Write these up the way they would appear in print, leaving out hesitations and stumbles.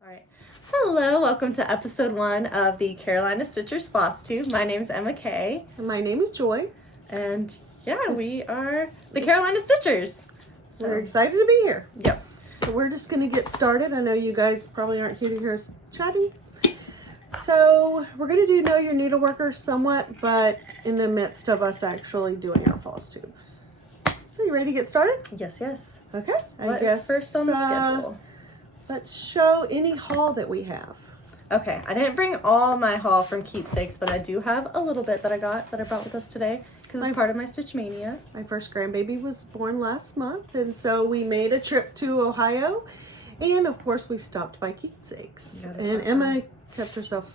Alright. Hello, welcome to episode 1 of the Carolina Stitchers Flosstube. My name is Emma Kay. And my name is Joy. And yeah, we are the Carolina Stitchers. So we're excited to be here. Yep. So we're just going to get started. I know you guys probably aren't here to hear us chatting. So we're going to do Know Your Needleworker somewhat, but in the midst of us actually doing our Flosstube. So you ready to get started? Yes, yes. Okay. What is first on the schedule? Let's show any haul that we have. Okay, I didn't bring all my haul from Keepsakes, but I do have a little bit that I brought with us today because it's part of my Stitch Mania. My first grandbaby was born last month, and so we made a trip to Ohio, and of course we stopped by Keepsakes. And Emma kept herself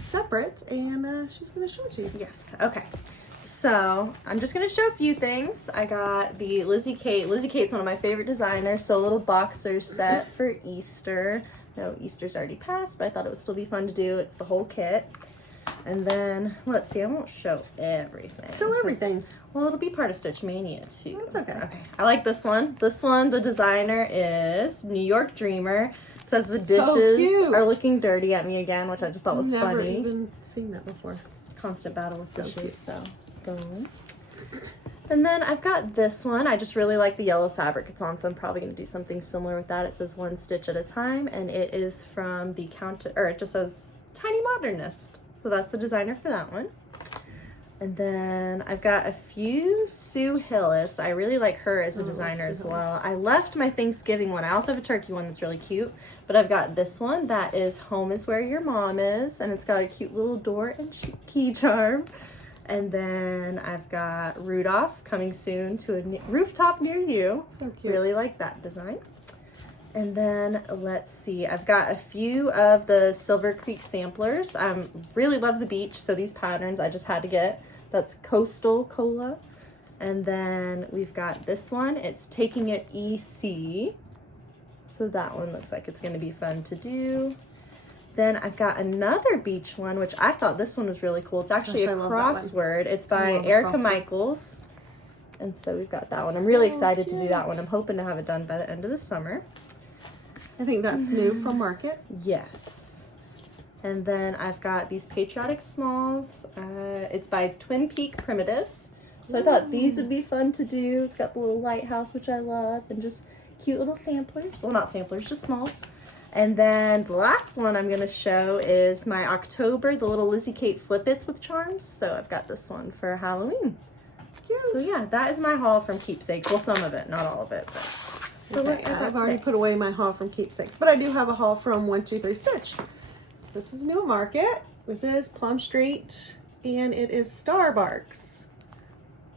separate, and she's going to show it to you. Yes, okay. So, I'm just going to show a few things. I got the Lizzie Kate. Lizzie Kate's one of my favorite designers, so a little boxer set for Easter. No, Easter's already passed, but I thought it would still be fun to do. It's the whole kit. And then, let's see, I won't show everything. Show everything. Well, it'll be part of Stitch Mania, too. That's okay. Okay, I like this one. This one, the designer is New York Dreamer. It says the dishes are looking dirty at me again, which I just thought was funny. Never even seen that before. Constant battle with dishes, so boom. And then I've got this one. I just really like the yellow fabric it's on, so I'm probably going to do something similar with that. It says 1 stitch at a time, and it is from the it just says Tiny Modernist. So that's the designer for that one. And then I've got a few Sue Hillis. I really like her as a designer as well. I left my Thanksgiving one. I also have a turkey one that's really cute, but I've got this one that is Home is Where Your Mom Is, and it's got a cute little door and key charm. And then I've got Rudolph coming soon to a rooftop near you. So cute. Really like that design. And then let's see, I've got a few of the Silver Creek samplers. Really love the beach, so these patterns I just had to get. That's Coastal Cola. And then we've got this one. It's Taking It EC. So that one looks like it's going to be fun to do. Then I've got another beach one, which I thought this one was really cool. It's actually a crossword. It's by Erica Michaels. And so we've got that one. I'm really excited to do that one. I'm hoping to have it done by the end of the summer. I think that's new from Market. Yes. And then I've got these Patriotic Smalls. It's by Twin Peak Primitives. So I thought these would be fun to do. It's got the little lighthouse, which I love, and just cute little samplers. Well, not samplers, just smalls. And then the last one I'm going to show is my October, the little Lizzie Kate Flip-Its with charms. So I've got this one for Halloween. Cute. So yeah, that is my haul from Keepsakes. Well, some of it, not all of it. But Okay, I've already put away my haul from Keepsakes, but I do have a haul from 123 Stitch. This is new Market. This is Plum Street, and it is Starbarks.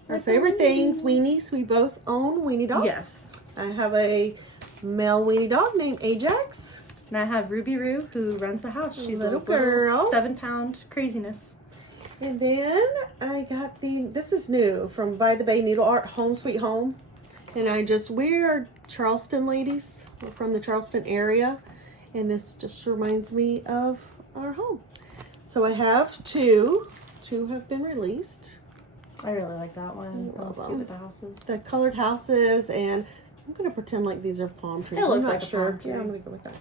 Our favorite things, weenies. We both own weenie dogs. Yes. I have a male weenie dog named Ajax. And I have Ruby Roo, who runs the house. She's a little girl. 7-pound craziness. And then I got this is new from By the Bay Needle Art, Home Sweet Home. And we are Charleston ladies. We're from the Charleston area. And this just reminds me of our home. So I have two. 2 have been released. I really like that one. I love cute with the houses. The colored houses, and I'm going to pretend like these are palm trees. It looks I'm like not a sure. palm tree. Yeah, I'm going to go with that.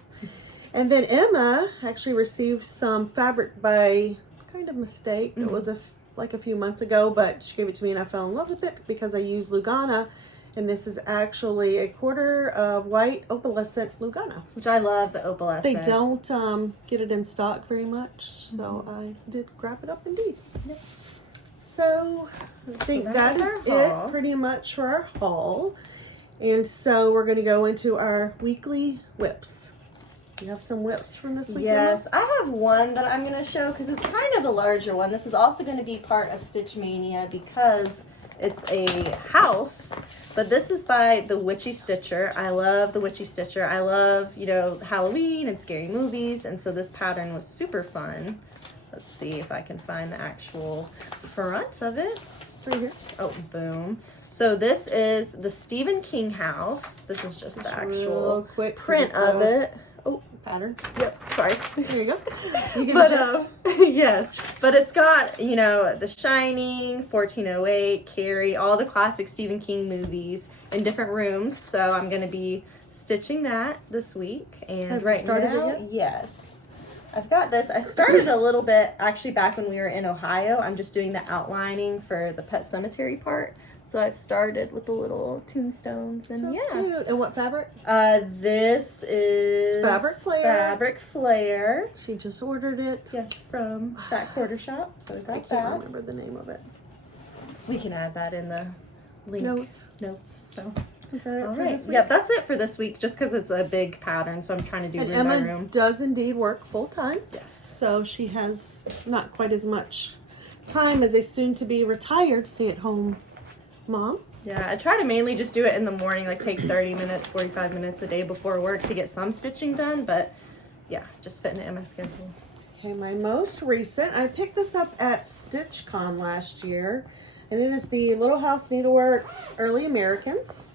And then Emma actually received some fabric by kind of mistake. It was like a few months ago, but she gave it to me and I fell in love with it because I use Lugana. And this is actually a quarter of white opalescent Lugana. Which I love, the opalescent. They don't get it in stock very much, so I did grab it up indeed. Yep. So I think that is it pretty much for our haul. And so we're going to go into our weekly whips. You have some whips from this week? Yes, Emma? I have one that I'm going to show because it's kind of the larger one. This is also going to be part of Stitch Mania because it's a house. But this is by the Witchy Stitcher. I love the Witchy Stitcher. I love, Halloween and scary movies. And so this pattern was super fun. Let's see if I can find the actual front of it. Right here. Oh, boom. So this is the Stephen King house. This is just the actual print of it. Oh, pattern. Yep, sorry. There you go. You can But, adjust. yes, but it's got, you know, The Shining, 1408, Carrie, all the classic Stephen King movies in different rooms. So I'm going to be stitching that this week. And Have you right started now, it yet? yes. I've got this. I started a little bit actually back when we were in Ohio. I'm just doing the outlining for the pet cemetery part. So I've started with the little tombstones and So yeah. cute. And what fabric? This is It's Fabric Flare. Fabric Flare. She just ordered it. Yes, from Fat Quarter Shop. So we I got can't that. remember the name of it. We can add that in the link Notes. So Is that it all for right. this week? Yep, that's it for this week. Just because it's a big pattern, so I'm trying to do And room by Emma room. does indeed work full time. Yes. So she has not quite as much time as a soon-to-be retired stay-at-home mom. Yeah, I try to mainly just do it in the morning, like take 30 minutes, 45 minutes a day before work to get some stitching done. But yeah, just fitting it in my schedule. Okay, my most recent, I picked this up at StitchCon last year, and it is the Little House Needleworks Early Americans.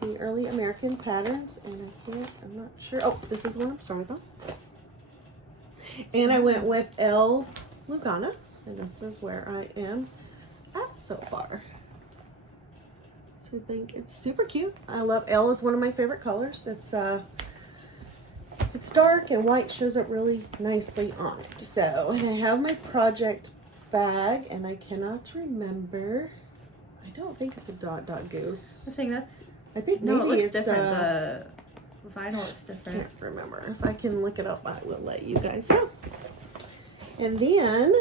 The Early American patterns, and I'm not sure. Oh, this is the one I'm starting on. And I went with L. Lugana, and this is where I am at so far. So I think it's super cute. I love L is one of my favorite colors. It's dark and white shows up really nicely on it. So, and I have my project bag, and I cannot remember. I don't think it's a dot goose. I'm saying that's I think no, maybe it looks it's different. The vinyl looks I different. can't remember. If I can look it up, I will let you guys know. And then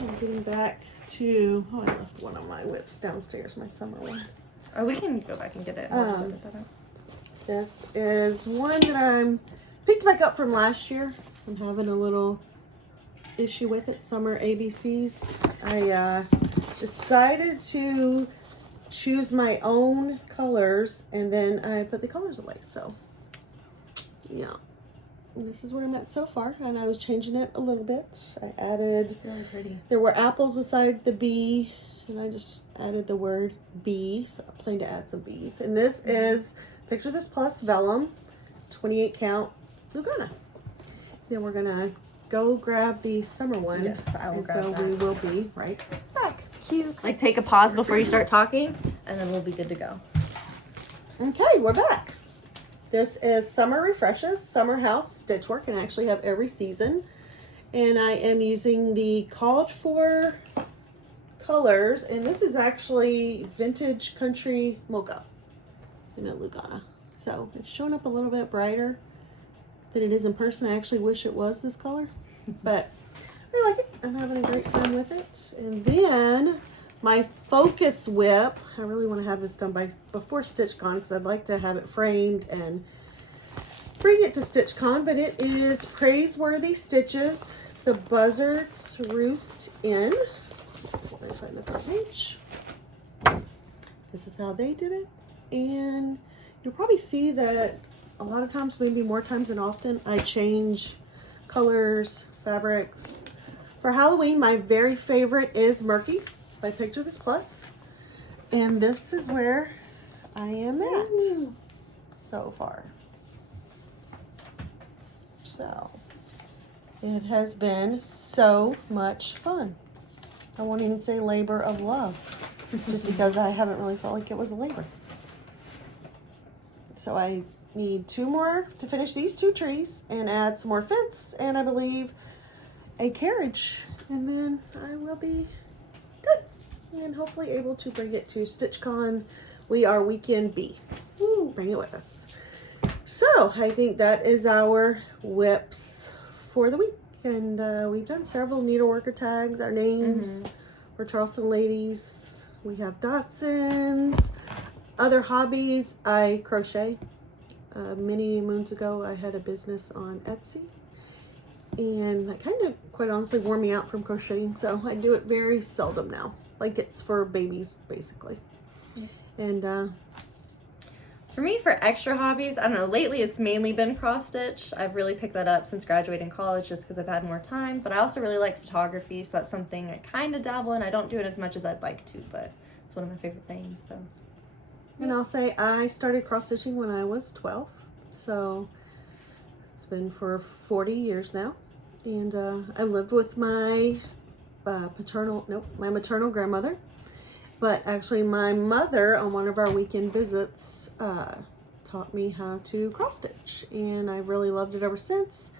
I'm getting back to I left one of my whips downstairs, my summer one. Oh, we can go back and get it. We'll just edit that out. This is one that I'm picked back up from last year. I'm having a little issue with it. Summer ABCs. I decided to choose my own colors, and then I put the colors away. So yeah, and this is where I'm at so far, and I was changing it a little bit. I added, Really pretty. there were apples beside the B, and I just added the word bee, so I plan to add some bees. And this is Picture This Plus Vellum 28 count Lugana. Then we're gonna go grab the summer one. Yes, I will and grab so that. we will be right back. Cute. Like take a pause before you start talking, and then we'll be good to go. Okay, we're back. This is Summer Refreshes, Summer House Stitch Work, and I actually have every season. And I am using the called for colors, and this is actually Vintage Country Mocha in a Lugana. So it's showing up a little bit brighter than it is in person. I actually wish it was this color, but I like it. I'm having a great time with it. And then my focus whip, I really want to have this done before StitchCon because I'd like to have it framed and bring it to StitchCon, but it is Praiseworthy Stitches, The Buzzards Roost In. Let me find the front page. This is how they did it. And you'll probably see that a lot of times, maybe more times than often, I change colors, fabrics. For Halloween, my very favorite is Murky by Picture This Plus. And this is where I am at so far. So, it has been so much fun. I won't even say labor of love, just because I haven't really felt like it was a labor. So I need 2 more to finish these 2 trees and add some more fence and I believe a carriage, and then I will be done and hopefully able to bring it to StitchCon. We are weekend B. Woo, bring it with us. So I think that is our whips for the week, and we've done several Needleworker tags, our names for Charleston ladies. We have Dotsons. Other hobbies, I crochet. Many moons ago, I had a business on Etsy, and that kind of, quite honestly, wore me out from crocheting, so I do it very seldom now. Like, it's for babies, basically. And For me, for extra hobbies, I don't know, lately it's mainly been cross stitch. I've really picked that up since graduating college just because I've had more time, but I also really like photography, so that's something I kind of dabble in. I don't do it as much as I'd like to, but it's one of my favorite things, so. And I'll say I started cross stitching when I was 12, so been for 40 years now. And I lived with my my maternal grandmother. But actually my mother, on one of our weekend visits, taught me how to cross stitch. And I really loved it ever since.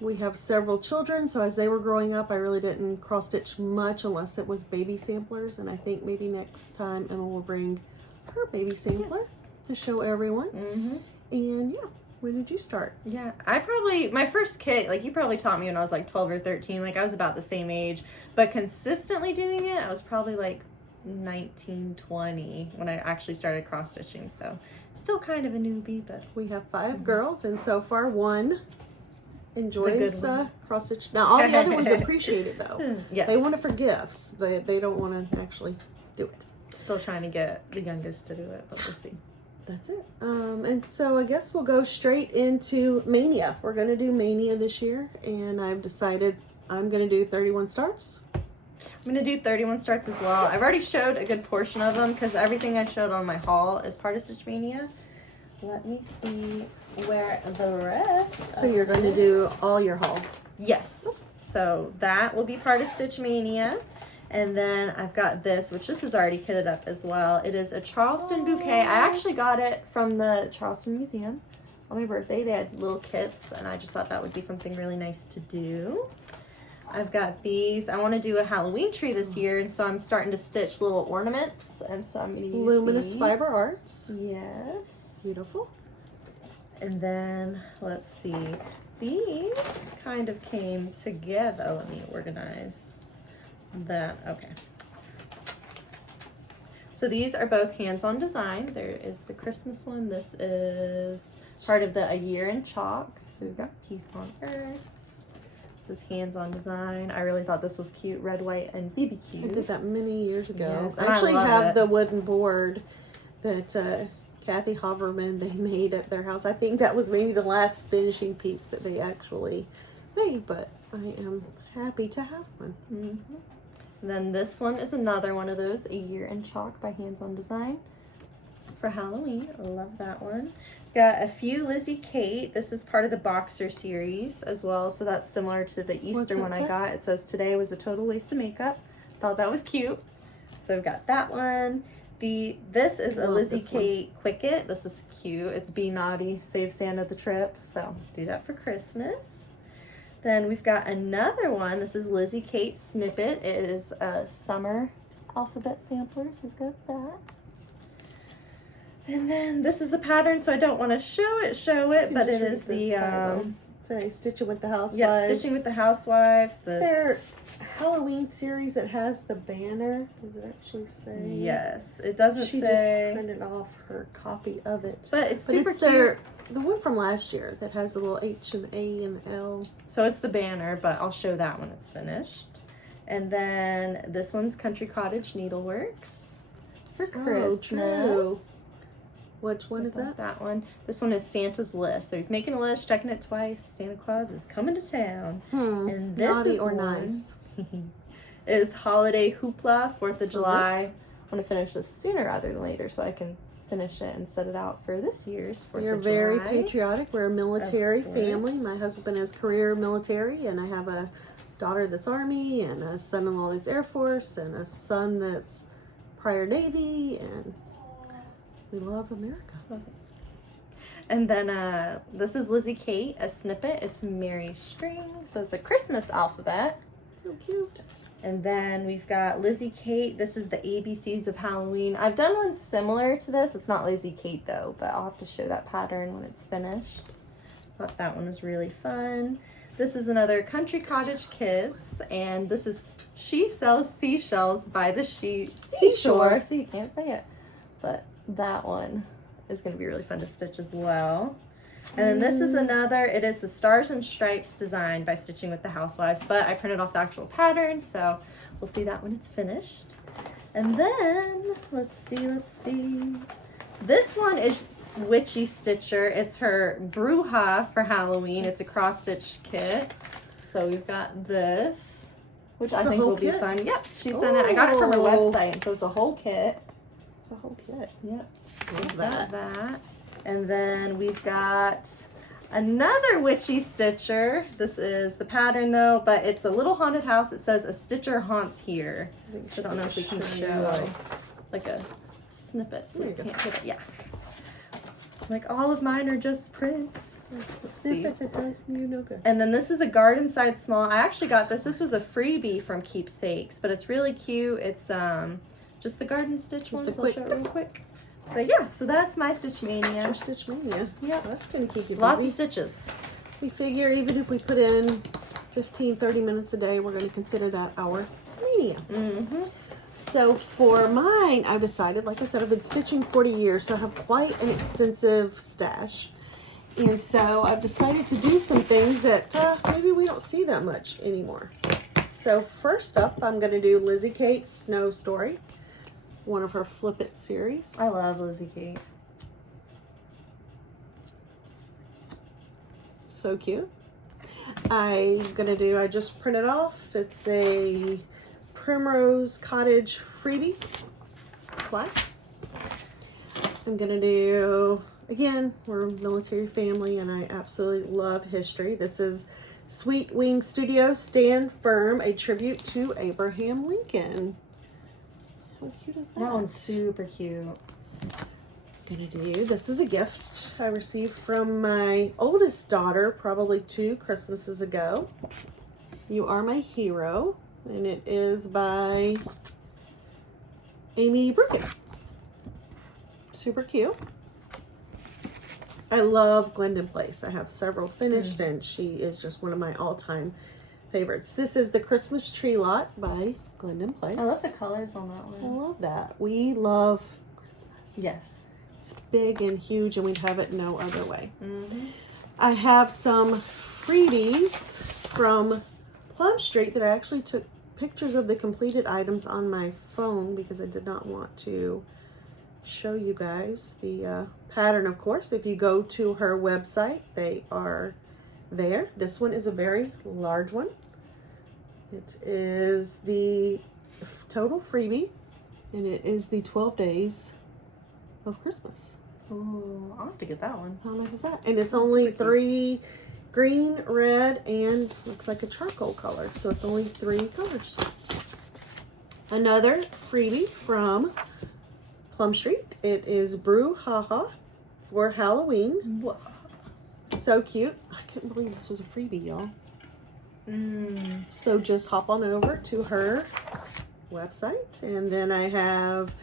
We have several children, so as they were growing up, I really didn't cross stitch much unless it was baby samplers. And I think maybe next time Emma will bring her baby sampler to show everyone. And yeah, when did you start? Yeah, my first kit, like you probably taught me when I was like 12 or 13, like I was about the same age, but consistently doing it, I was probably like 19, 20 when I actually started cross stitching. So still kind of a newbie, but we have 5 girls, and so far one enjoys cross stitch. Now all the other ones appreciate it though. Yes. They want it for gifts. They don't want to actually do it. Still trying to get the youngest to do it, but we'll see. That's it. And so I guess we'll go straight into Mania. We're going to do Mania this year, and I've decided I'm going to do 31 starts. I'm going to do 31 starts as well. I've already showed a good portion of them because everything I showed on my haul is part of Stitch Mania. Let me see where the rest. So you're going to do all your haul? Yes. So that will be part of Stitch Mania. And then I've got this, which this is already kitted up as well. It is a Charleston bouquet. I actually got it from the Charleston Museum on my birthday. They had little kits, and I just thought that would be something really nice to do. I've got these. I want to do a Halloween tree this year, and so I'm starting to stitch little ornaments, and so I'm going to use Luminous these. Fiber Arts. Yes. Beautiful. And then, let's see. These kind of came together. Let me organize that. Okay. So these are both hands-on design. There is the Christmas one. This is part of the A Year in Chalk. So we've got Peace on Earth. This is hands-on design. I really thought this was cute. Red, white, and BBQ. I did that many years ago. Yes, I actually love have it. the wooden board that Kathy Hoverman, they made at their house. I think that was maybe the last finishing piece that they actually made, but I am happy to have one. Then this one is another one of those, A Year in Chalk by Hands On Design for Halloween. I love that one. Got a few Lizzie Kate. This is part of the Boxer series as well, so that's similar to the Easter one I got. It says today was a total waste of makeup. Thought that was cute. So I've got that one. This is a Lizzie Kate Quicket. This is cute. It's Be Naughty, Save Santa the Trip. So do that for Christmas. Then we've got another one. This is Lizzie Kate Snippet. It is a summer alphabet sampler. So we've got that. And then this is the pattern, so I don't want to show it, but it is the say Stitching with the Housewives. Yeah, Stitching with the Housewives. It's their Halloween series that has the banner. Does it actually say? Yes, it doesn't say. She just printed off her copy of it. But it's super cute. The one from last year that has the little H and the A and the L. So it's the banner, but I'll show that when it's finished. And then this one's Country Cottage Needleworks for Christmas. True. Which one is that? That one. This one is Santa's List. So he's making a list, checking it twice. Santa Claus is coming to town. And this Naughty is or nice. is Holiday Hoopla, 4th of July. I want to finish this sooner rather than later so I can finish it and set it out for this year's 4th of July. You're very patriotic. We're a military family. My husband is career military, and I have a daughter that's Army, and a son-in-law that's Air Force, and a son that's prior Navy, and we love America. And then this is Lizzie Kate, a snippet. It's Merry String, so it's a Christmas alphabet. So cute. And then we've got Lizzie Kate. This is the ABCs of Halloween. I've done one similar to this. It's not Lizzie Kate though, but I'll have to show that pattern when it's finished. Thought that one was really fun. This is another Country Cottage Kids, and this is She Sells Seashells by the Seashore. So you can't say it, but that one is going to be really fun to stitch as well. And then this is another, it is the Stars and Stripes design by Stitching with the Housewives, but I printed off the actual pattern, so we'll see that when it's finished. And then, let's see. This one is Witchy Stitcher. It's her Bruja for Halloween. It's a cross-stitch kit. So we've got this, which I think will be fun. Yep, she sent it. I got it from her website, so it's a whole kit. It's a whole kit. Yep. Love that. And then we've got Another witchy stitcher. This is the pattern though, but it's a little haunted house. It says a stitcher haunts here. I don't know if we can show like a snippet. So you can't hit it. Yeah. Like all of mine are just prints. Snippet that does you no good. And then this is a garden side small. I actually got this. This was a freebie from Keepsakes, but it's really cute. It's just the garden stitch one. So I'll show it real quick. But yeah, so that's my Stitch Mania. Stitch Mania. Yeah. Well, that's going to keep you busy. Lots of stitches. We figure even if we put in 15, 30 minutes a day, we're going to consider that our mania. Mm-hmm. So for mine, I've decided, like I said, I've been stitching 40 years, so I have quite an extensive stash. And so I've decided to do some things that maybe we don't see that much anymore. So first up, I'm going to do Lizzie Kate's Snow Story, one of her Flip It series. I love Lizzie Kate. So cute. I just printed off. It's a Primrose Cottage freebie flag. I'm going to do, again, we're a military family and I absolutely love history. This is Sweet Wing Studio Stand Firm, a tribute to Abraham Lincoln. How cute is that? That one's super cute. Gonna do, this is a gift I received from my oldest daughter probably 2 Christmases ago. You Are My Hero, and it is by Amy Brookin. Super cute. I love Glendon Place. I have several finished and she is just one of my all-time favorites. This is the Christmas Tree Lot by Glendon Place. I love the colors on that I one. love that. We love Christmas. Yes. It's big and huge and we'd have it no other way. Mm-hmm. I have some freebies from Plum Street that I actually took pictures of the completed items on my phone because I did not want to show you guys the pattern. Of course, if you go to her website, they are there. This one is a very large one. It is the total freebie and it is the 12 days of Christmas. Oh, I'll have to get that one. How nice is that? And it's only 3 green, red, and looks like a charcoal color. So it's only 3 colors. Another freebie from Plum Street. It is Brew Haha for Halloween. Whoa. So cute. I couldn't believe this was a freebie, y'all. Mm. So just hop on over to her website. And then I have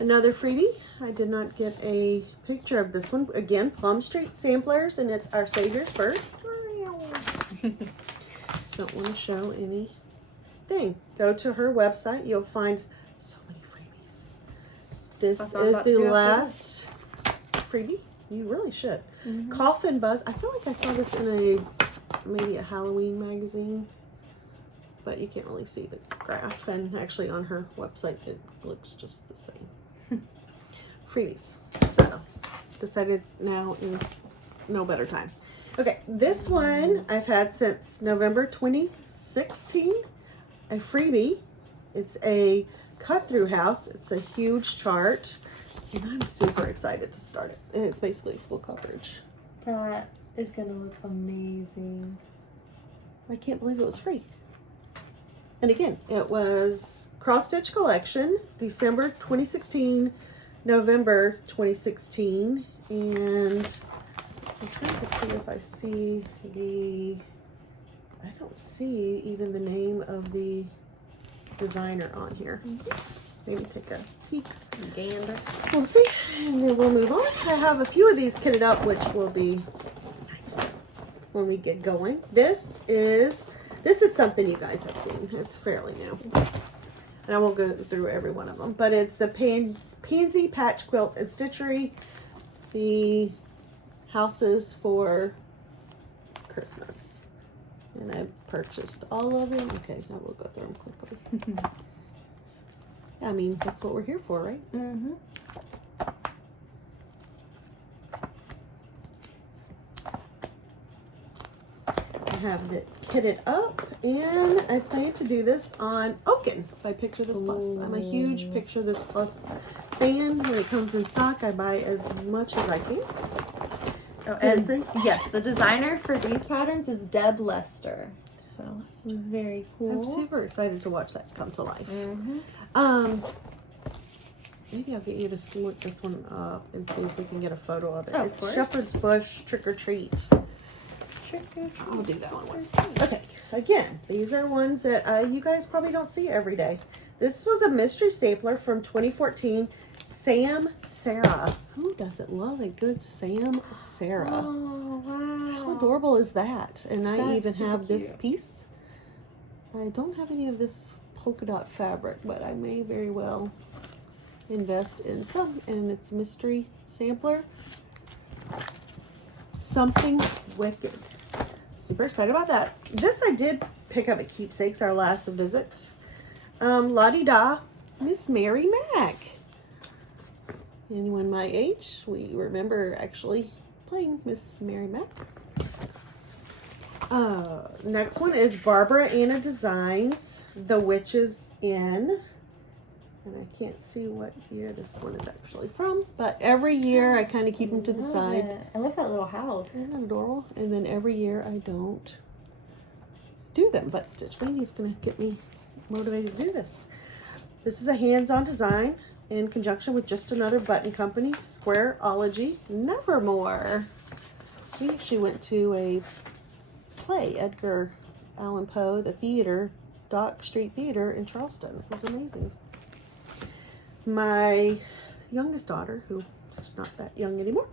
another freebie. I did not get a picture of this one. Again, Plum Street Samplers, and it's Our Savior's Bird. Don't want to show anything. Go to her website. You'll find so many freebies. This is the last freebie. You really should. Mm-hmm. Coffin Buzz. I feel like I saw this in maybe a Halloween magazine, but you can't really see the graph. And actually on her website, it looks just the same. Freebies. So decided now is no better time. Okay, this one I've had since November 2016. A freebie. It's a cut through house. It's a huge chart. And I'm super excited to start it. And it's basically full coverage. That is gonna look amazing. I can't believe it was free. And again, it was Cross Stitch Collection, December 2016, November 2016. And I'm trying to see if I see I don't see even the name of the designer on here. Maybe take a peek. Gander. We'll see, and then we'll move on. I have a few of these kitted up, which will be nice when we get going. This is something you guys have seen. It's fairly new, and I won't go through every one of them. But it's the Pansy Patch Quilts and Stitchery, the houses for Christmas, and I purchased all of them. Okay, I will go through them quickly. I mean, that's what we're here for, right? Mm-hmm. I have it kitted up, and I plan to do this on Oaken by Picture This Plus. I'm a huge Picture This Plus fan. When it comes in stock, I buy as much as I can. Oh, Can I and see? yes, the designer for these patterns is Deb Lester. So it's very cool. I'm super excited to watch that come to life. Mm-hmm. Maybe I'll get you to look this one up and see if we can get a photo of it. Oh, of It's course. Shepherd's Bush Trick or Treat. Trick or treat. I'll do that one once. Okay, again, these are ones that you guys probably don't see every day. This was a mystery sampler from 2014. Sam Sarah. Who doesn't love a good Sam Sarah? Oh, wow. How adorable is that? And I That's even super have this cute. piece. I don't have any of this polka dot fabric, but I may very well invest in some. And it's mystery sampler. Something Wicked. Super excited about that. This I did pick up at Keepsakes, our last visit. La-di-da, Miss Mary Mac. Anyone my age, we remember actually playing Miss Mary Mac. Next one is Barbara Anna Designs, The Witch's Inn. And I can't see what year this one is actually from, but every year I kind of keep them to the side. I love that little house. Isn't that adorable? And then every year I don't do them, but Stitch Mania is going to get me motivated to do this. This is a hands-on design in conjunction with Just Another Button Company, Squareology, Nevermore. We actually went to a play, Edgar Allan Poe, the theater, Dock Street Theater in Charleston. It was amazing. My youngest daughter, who is not that young anymore,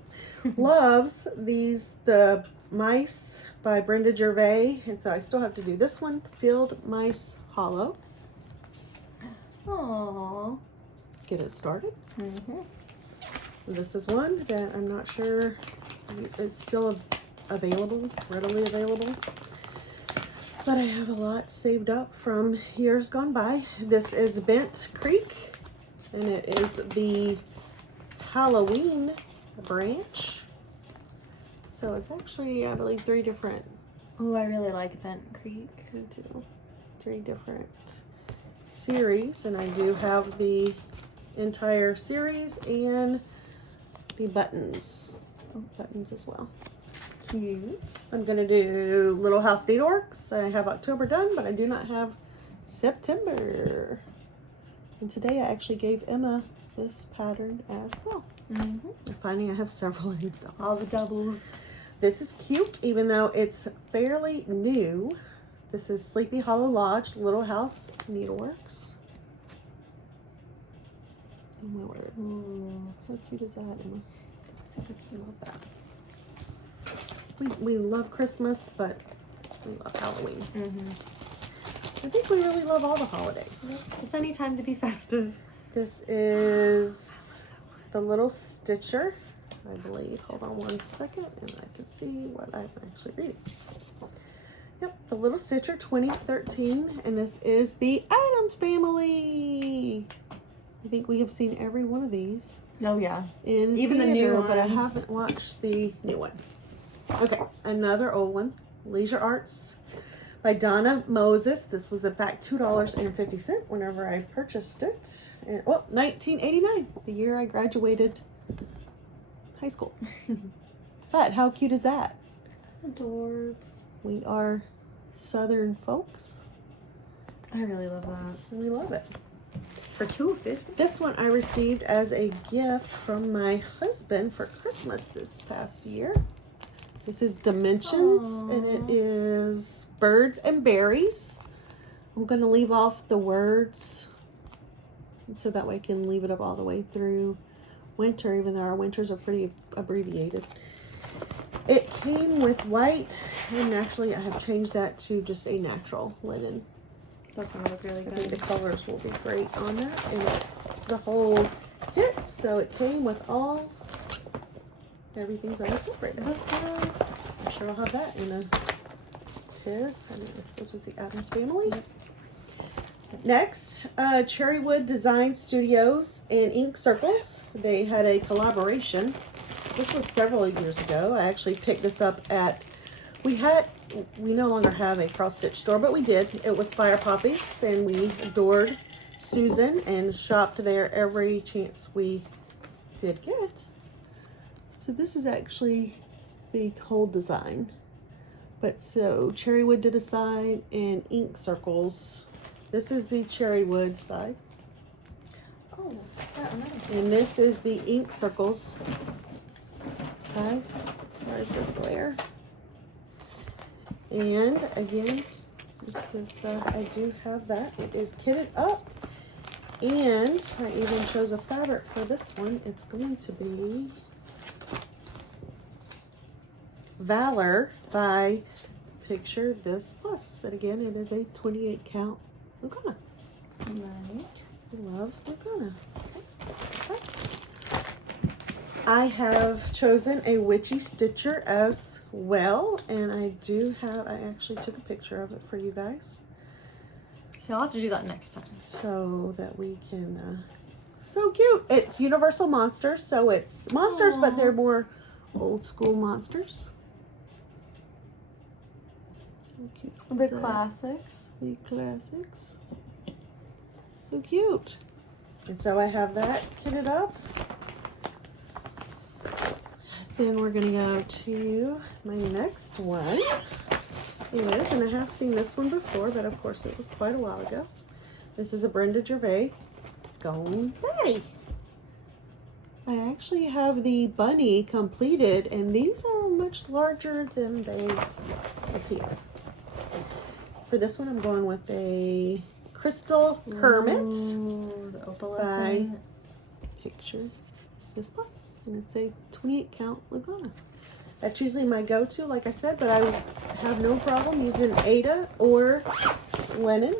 loves the mice by Brenda Gervais, and so I still have to do this one, Field Mice Hollow. Aww. Get it started. Mm-hmm. This is one that I'm not sure it's still available, readily available, but I have a lot saved up from years gone by. This is Bent Creek, and it is the Halloween branch. So it's actually, I believe, 3 different. Oh, I really like Bent Creek. 3 different series, and I do have the entire series and the buttons as well. Cute. I'm gonna do Little House Needleworks. I have October done, but I do not have September. And today I actually gave Emma this pattern as well. Mm-hmm. I'm finding I have several in All the doubles. This is cute, even though it's fairly new. This is Sleepy Hollow Lodge, Little House Needleworks. Oh my word. Ooh, How cute is that, Emma? that's super cute. Love that. We love Christmas, but we love Halloween. Mm-hmm. I think we really love all the holidays. Just any time to be festive. This is the Little Stitcher, I believe. Hold on one second, and I can see what I'm actually reading. Yep, the Little Stitcher 2013, and this is the Addams Family. I think we have seen every one of these. Oh yeah. In Even the new theater, but I ones. haven't watched the new one. Okay, another old one, Leisure Arts by Donna Moses. This was in fact $2.50 whenever I purchased it. And, well, 1989, the year I graduated high school. But how cute is that? Adorbs. We are Southern folks, I really love that. and we love it. For $2.50. This one I received as a gift from my husband for Christmas this past year. This is Dimensions, Aww. and it is Birds and Berries. I'm going to leave off the words, so that way I can leave it up all the way through winter, even though our winters are pretty abbreviated. It came with white, and actually I have changed that to just a natural linen. That's gonna look really I think the good. colors will be great on that, and it's the whole kit, so it came with everything's already separated. I'm sure I'll have that in a Tiz. I think this goes with the Addams Family. Next, Cherrywood Design Studios and Ink Circles. They had a collaboration. This was several years ago. I actually picked this up at, we no longer have a cross stitch store, but we did. It was Fire Poppies, and we adored Susan and shopped there every chance we did get. So this is actually the whole design. But so cherry wood did a side and ink circles. This is the cherry wood side. Oh, that one. And this is the ink circles side. Sorry for the glare. And again, because I do have that. It is kitted up. And I even chose a fabric for this one. It's going to be Valor by Picture This Plus. And again, it is a 28 count Lugana. Nice. Love Lugana. Okay. I have chosen a witchy stitcher as well, and I actually took a picture of it for you guys So I'll have to do that next time. so that we can, so cute. It's Universal Monsters, so it's monsters, but they're more old school monsters. So cute. The classics. The classics. So cute. And so I have that kitted up. Then we're gonna go to my next one is, and I have seen this one before, but of course it was quite a while ago. This is a Brenda Gervais Gone Betty. I actually have the bunny completed, and these are much larger than they appear. For this one, I'm going with a Crystal Hermit. Ooh, the by opalescent. Picture This Plus. And it's a 28 count Lugana. That's usually my go-to, like I said, but I have no problem using Ada or linen.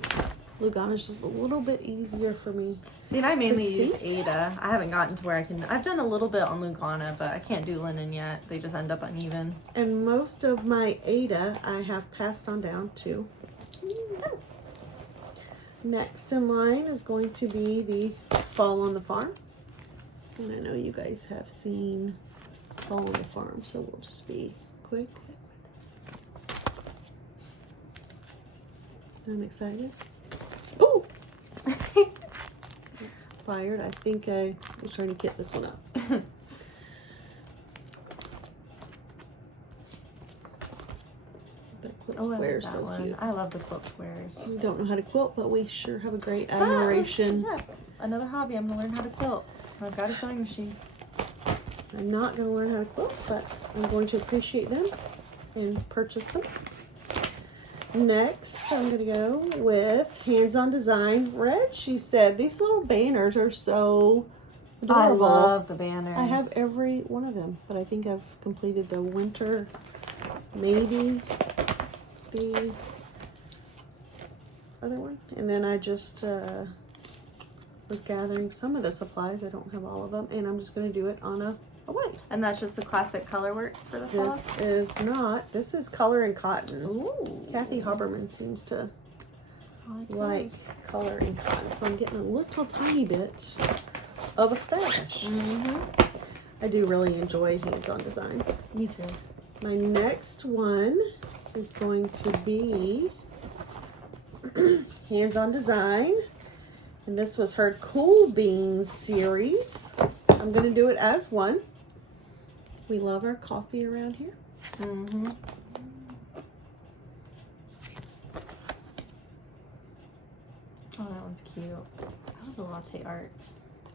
Lugana's just a little bit easier for me. See, and I mainly see? use Ada. I haven't gotten to where I can. I've done a little bit on Lugana, but I can't do linen yet. They just end up uneven. And most of my Ada I have passed on down to. Next in line is going to be the Fall on the Farm. And I know you guys have seen Fall on the Farm, so we'll just be quick. I'm excited. Ooh! Fired. I think I was trying to get this one up. The quilt Oh, I square love is that so one. cute. I love the quilt squares. We don't know how to quilt, but we sure have a great admiration. Yeah, another hobby. I'm gonna learn how to quilt. I've got a sewing machine. I'm not going to learn how to quilt, but I'm going to appreciate them and purchase them. Next, I'm going to go with Hands on Design Red. She said these little banners are so adorable. I love the banners. I have every one of them, but I think I've completed the winter, maybe the other one. And then I just was gathering some of the supplies. I don't have all of them, and I'm just going to do it on a white. And that's just the classic color works for the fall. This is not. This is Color and Cotton. Ooh. Kathy Haberman seems to I like Color and Cotton, so I'm getting a little tiny bit of a stash. Mm-hmm. I do really enjoy hands-on design. Me too. My next one is going to be Hands-on Design, and this was her Cool Beans series. I'm going to do it as one. We love our coffee around here. Mm-hmm. Oh, that one's cute. I love the latte art.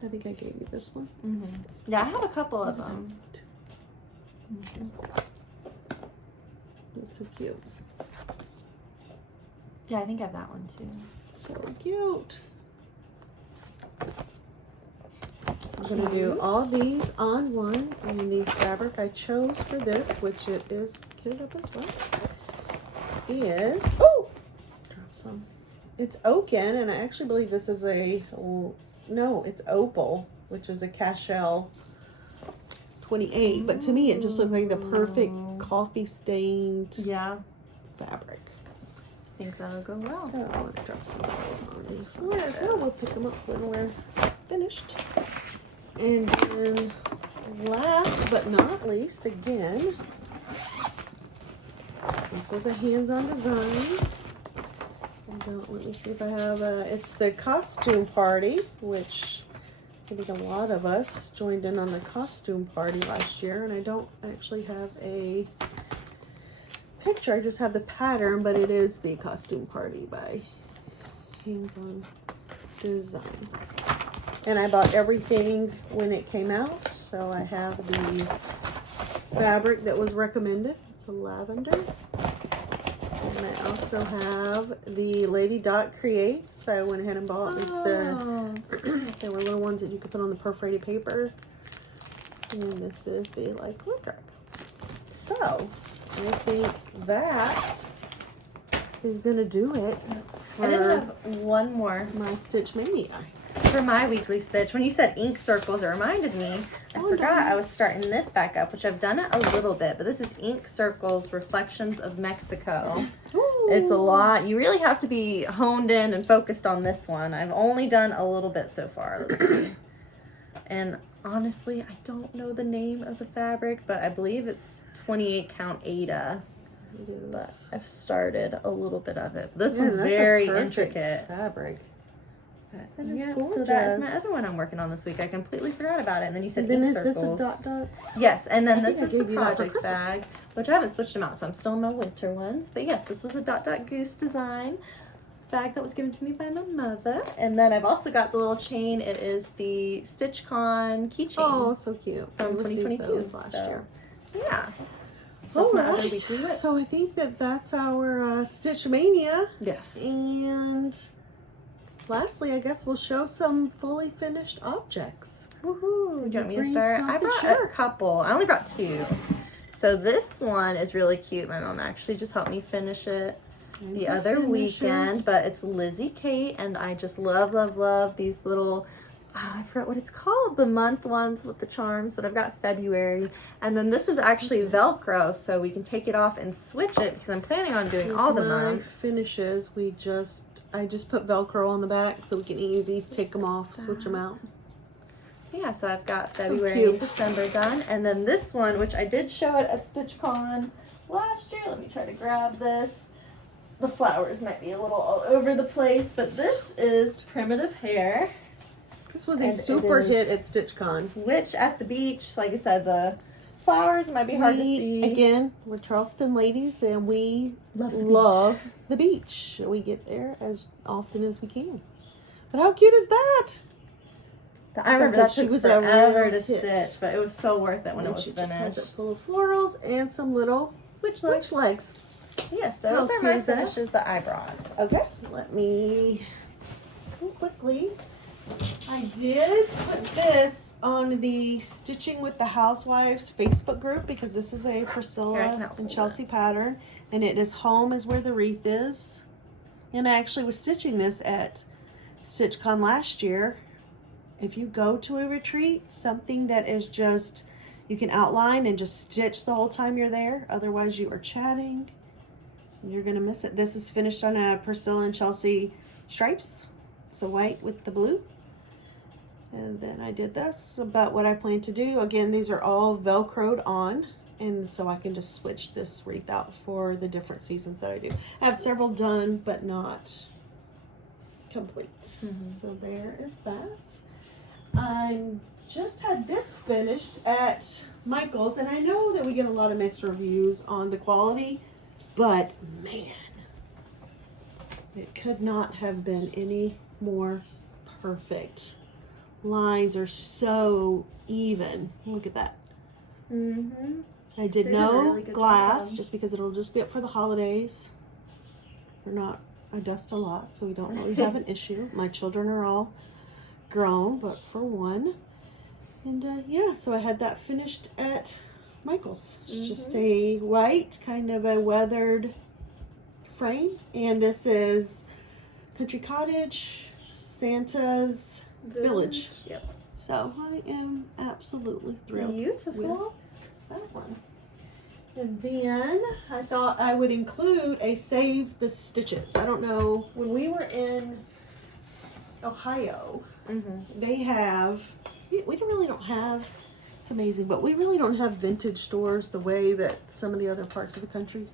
I think I gave you this one. Mm-hmm. Yeah, I have a couple of them. Mm-hmm. That's so cute. Yeah, I think I have that one too. So cute. I'm going to do all these on one, and the fabric I chose for this, which it is kitted up as well, is, oh, drop some. It's Oaken, and I actually believe this is no, it's Opal, which is a Cashel 28, but to me it just looked like the perfect coffee stained Yeah, fabric. I think that'll go well. So I want to drop some of those on the floor as well. We'll pick them up when we're finished. And then last but not least, again, this was a hands-on design. Let me see if I have it's the Costume Party, which I think a lot of us joined in on the costume party last year, and I don't actually have a picture. I just have the pattern, but it is the costume party by Hands On Design. And I bought everything when it came out, so I have the fabric that was recommended. It's a lavender. And I also have the Lady Dot Creates. I went ahead and bought. It's the they were little ones that you could put on the perforated paper. And this is the like lip rack. So I think that is gonna do it. I did have one more my Stitch Mania. for my weekly stitch. When you said ink circles, it reminded me. I forgot I was starting this back up, which I've done it a little bit, but this is Ink Circles Reflections of Mexico. Ooh. It's a lot. You really have to be honed in and focused on this one. I've only done a little bit so far. Let's see. And honestly, I don't know the name of the fabric, but I believe it's 28 count Ada. But I've started a little bit of it. This one's very intricate fabric. That is yeah, gorgeous. so that is my other one I'm working on this week. I completely forgot about it. And then you said then ink is circles. this a dot? Yes, and then this I is the gave you that for project Christmas. bag, which I haven't switched them out, so I'm still in my winter ones. But yes, this was a dot goose design bag that was given to me by my mother. And then I've also got the little chain. It is the StitchCon keychain. Oh, so cute. From I received 2022 those last year. Yeah. That's my other weekly whip. So I think that's our Stitch Mania. Yes. And lastly, I guess we'll show some fully finished objects. Woohoo! Do you want me to Bring start? I something? brought Sure. a couple. I only brought two. So this one is really cute. My mom actually just helped me finish it the other weekend, but it's Lizzie Kate, and I just love these little, I forgot what it's called, the month ones with the charms, but I've got February. And then this is actually Velcro, so we can take it off and switch it because I'm planning on doing all the months. Finishes, I just put Velcro on the back so we can easy take them off, switch them out. Yeah, so I've got February and December done. And then this one, which I did show it at StitchCon last year. Let me try to grab this. The flowers might be a little all over the place, but this is Primitive Hair. This was a super hit at StitchCon. Which at the beach, like I said, the flowers might be hard to see. Again, we're Charleston ladies, and we love the beach. We get there as often as we can. But how cute is that? I remember that took forever to hit. stitch, but it was so worth it when it was Just has it finished. full of florals and some little Witch legs. Yes, those are my finishes that I brought. Okay, let me go quickly. I did put this on the Stitching with the Housewives Facebook group because this is a Priscilla and Chelsea pattern, and it is Home is Where the Wreath Is. And I actually was stitching this at StitchCon last year. If you go to a retreat, something that is just, you can outline and just stitch the whole time you're there. Otherwise you are chatting. You're going to miss it. This is finished on a Priscilla and Chelsea stripes. It's a white with the blue. And then I did this about what I plan to do. Again, these are all Velcroed on. And so I can just switch this wreath out for the different seasons that I do. I have several done, but not complete. So there is that. I just had this finished at Michael's. And I know that we get a lot of mixed reviews on the quality. But man, it could not have been any more perfect. Lines are so even. Look at that. I did no glass just because it'll just be up for the holidays. I dust a lot, so we don't really have an issue. My children are all grown, but for one. And yeah, so I had that finished at Michael's. It's just a white, kind of a weathered frame. And this is Country Cottage, Santa's Village. Yep. So I am absolutely thrilled Beautiful. with that one. And then I thought I would include a Save the Stitches. I don't know, when we were in Ohio, they have, we really don't have, it's amazing, but we really don't have vintage stores the way that some of the other parts of the country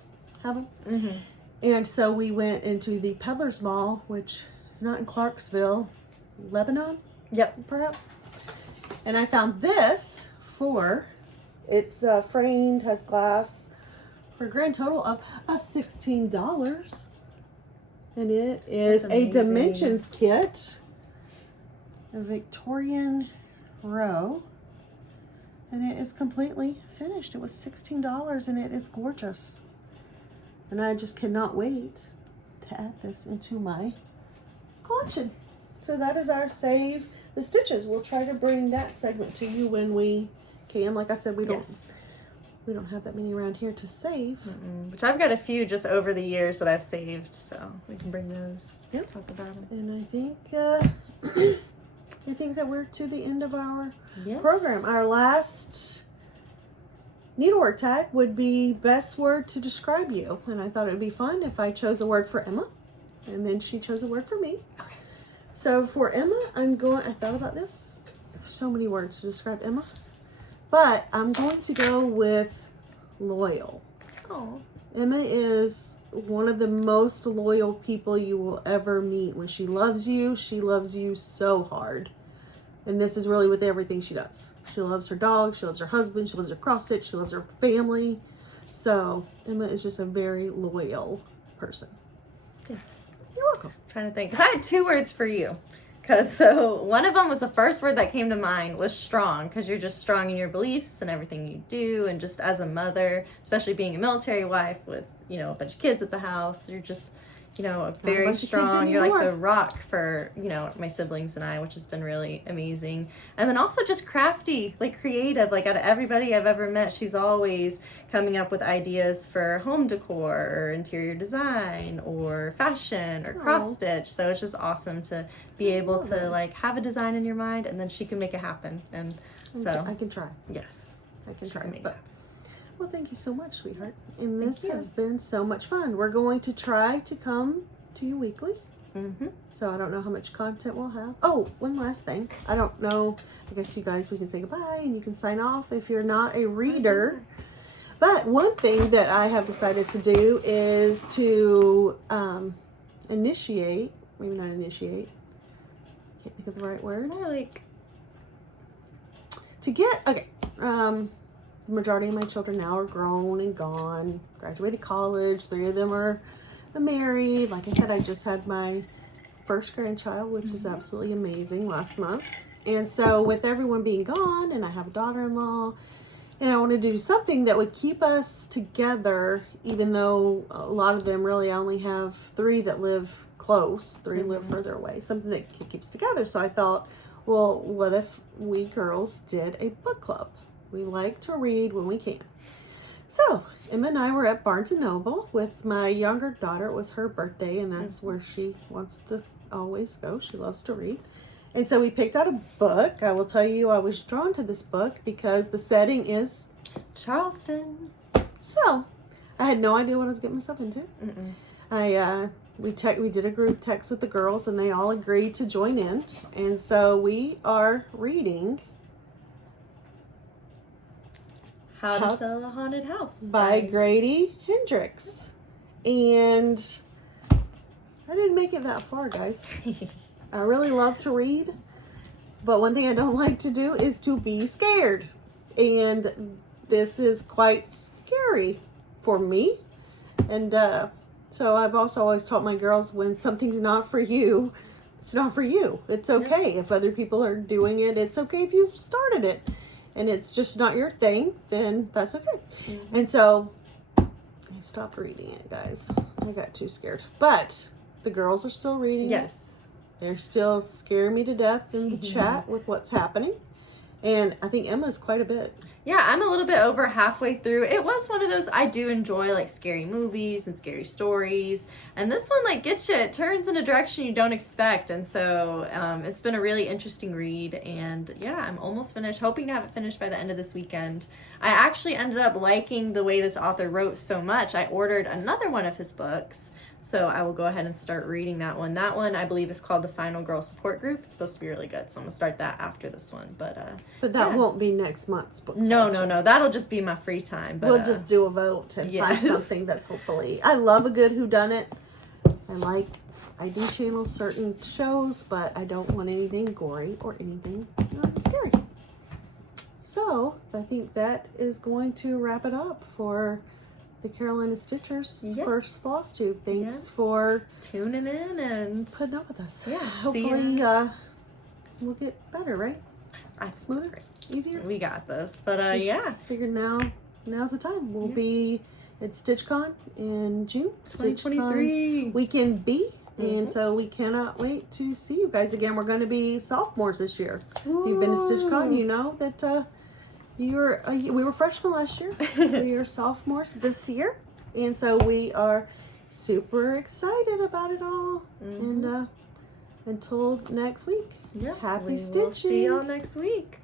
have them. And so we went into the Peddler's Mall, which is not in Clarksville, Lebanon? Yep. Perhaps? And I found this for, it's framed, has glass, for a grand total of $16. And it is a Dimensions kit, a Victorian row. And it is completely finished. It was $16 and it is gorgeous. And I just cannot wait to add this into my collection. So that is our Save the Stitches. We'll try to bring that segment to you when we can. Like I said, we don't have that many around here to save. Which I've got a few just over the years that I've saved, so we can bring those. Yep. Talk about them. And I think that we're to the end of our Yes. program. Our last needlework tag would be best word to describe you. And I thought it would be fun if I chose a word for Emma and then she chose a word for me. Okay. So for Emma, I thought about this. There's so many words to describe Emma. But I'm going to go with loyal. Oh. Emma is one of the most loyal people you will ever meet. When she loves you so hard. And this is really with everything she does. She loves her dog, she loves her husband, she loves her cross stitch, she loves her family. So Emma is just a very loyal person. Thank you. You're welcome. I'm trying to think, because I had 2 words for you. So one of them was the first word that came to mind was strong, because you're just strong in your beliefs and everything you do, and just as a mother, especially being a military wife with, you know, a bunch of kids at the house, you're just, you know, very strong. You're like the rock for, you know, my siblings and I, which has been really amazing. And then also just crafty, like creative, like out of everybody I've ever met, she's always coming up with ideas for home decor or interior design or fashion or cross stitch. So it's just awesome to be able to like have a design in your mind and then she can make it happen. And so I can try. Yes, I can try. make it But, happen. well, thank you so much, sweetheart. And this has been so much fun. We're going to try to come to you weekly. So I don't know how much content we'll have. Oh, one last thing. I don't know. I guess you guys, we can say goodbye and you can sign off if you're not a reader. But one thing that I have decided to do is to initiate, maybe not initiate, can't think of the right word. More like To get, okay, the majority of my children now are grown and gone, graduated college, 3 of them are married. Like I said, I just had my first grandchild, which is absolutely amazing, last month. And so with everyone being gone, and I have a daughter-in-law, and I want to do something that would keep us together, even though a lot of them really, I only have 3 that live close, 3 live further away, something that keeps together. So I thought, well, what if we girls did a book club? We like to read when we can. So Emma and I were at Barnes & Noble with my younger daughter. It was her birthday, and that's where she wants to always go. She loves to read. And so we picked out a book. I will tell you, I was drawn to this book because the setting is Charleston. So I had no idea what I was getting myself into. We did a group text with the girls, and they all agreed to join in. And so we are reading How to Sell a Haunted House by Grady Hendrix. And I didn't make it that far, guys. I really love to read, but one thing I don't like to do is to be scared. And this is quite scary for me. And so I've also always taught my girls, when something's not for you, it's not for you. It's okay. If other people are doing it, it's okay if you started it. And it's just not your thing, then that's okay. And so I stopped reading it, guys. I got too scared. But the girls are still reading it. Yes. They're still scaring me to death in the chat with what's happening. And I think Emma's quite a bit. Yeah, I'm a little bit over halfway through. It was one of those, I do enjoy like scary movies and scary stories. And this one like gets you, it turns in a direction you don't expect. And so it's been a really interesting read. And yeah, I'm almost finished, hoping to have it finished by the end of this weekend. I actually ended up liking the way this author wrote so much. I ordered another one of his books. So I will go ahead and start reading that one. That one, I believe, is called The Final Girl Support Group. It's supposed to be really good, so I'm going to start that after this one. But that won't be next month's book No. That'll just be my free time. But, we'll just do a vote and find something that's hopefully... I love a good whodunit. I do channel certain shows, but I don't want anything gory or anything scary. So I think that is going to wrap it up for the Carolina Stitchers Yes. first Flosstube. Thanks Yeah. for tuning in and putting up with us. Yeah, Hopefully we'll get better, right? Smoother, easier. we got this. But yeah, Figured now's the time. We'll Yeah. be at StitchCon in June. 2023 Weekend B. And so we cannot wait to see you guys again. We're going to be sophomores this year. If you've been to StitchCon, you know that we were freshmen last year. We are sophomores this year. And so we are super excited about it all. And until next week, Yeah, happy we will stitching. see y'all next week.